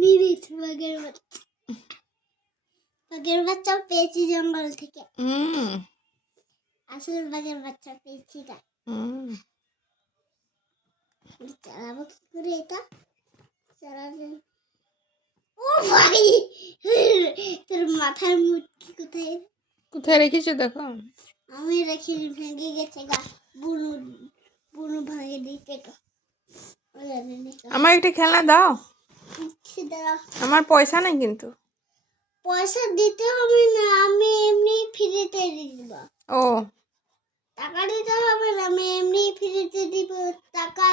নিরিস বাঘের বাচ্চা। বাঘের বাচ্চা পেয়েছি জঙ্গল থেকে। আসলে বাঘের বাচ্চা পেয়েছি না। চালাবো কি করে এটা? চালাবে। ও ভাই, তোর মাথার মুটকি কোথায়? কোথায় রেখেছো দেখো। আমি রেখে ভেঙে গেছে গা। বুনু বুনু ভাঙে দিতে তো। আমার একটা খেলনা দাও। আমার পয়সা নাই কিন্তু। পয়সা দিতে হবে না, আমি এমনি ফ্রিতে দিব। ও টাকা দিতে হবে না, আমি এমনি ফ্রিতে দিব। টাকা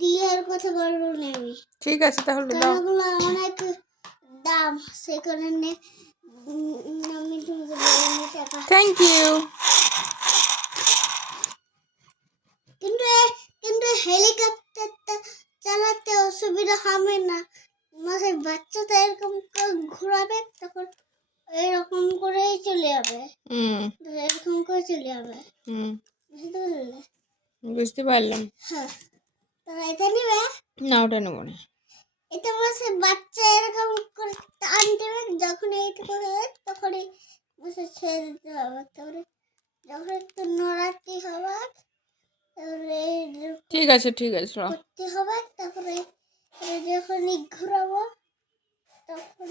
দেওয়ার কথা বলবো না আমি। ঠিক আছে তাহলে দাও। কারণগুলো অনেক দাম, সে কারণে আমি তোমাকে বলবো টাকা। Thank you. কিন্তু হেলিকপ্টারটা চালাতে অসুবিধা হবে না। মানে বাচ্চাটা এরকম ঘোরাবে, তখন এরকম করেই চলে যাবে। এরকম করে চলে যাবে। বুঝতে পারলে? বুঝতে পারলাম। হ্যাঁ, তোরা এটা নেবে না, ওটা নেবো না। এটা বসে বাচ্চা এরকম করে টান দেবে, যখন এইটুকু হবে তখনই বসে ছেড়ে দিতে হবে। তারপরে যখন একটু নড়াতে হবে, তারপরে ঠিক আছে করতে হবে। তারপরে যখনই ঘুরাবো তখন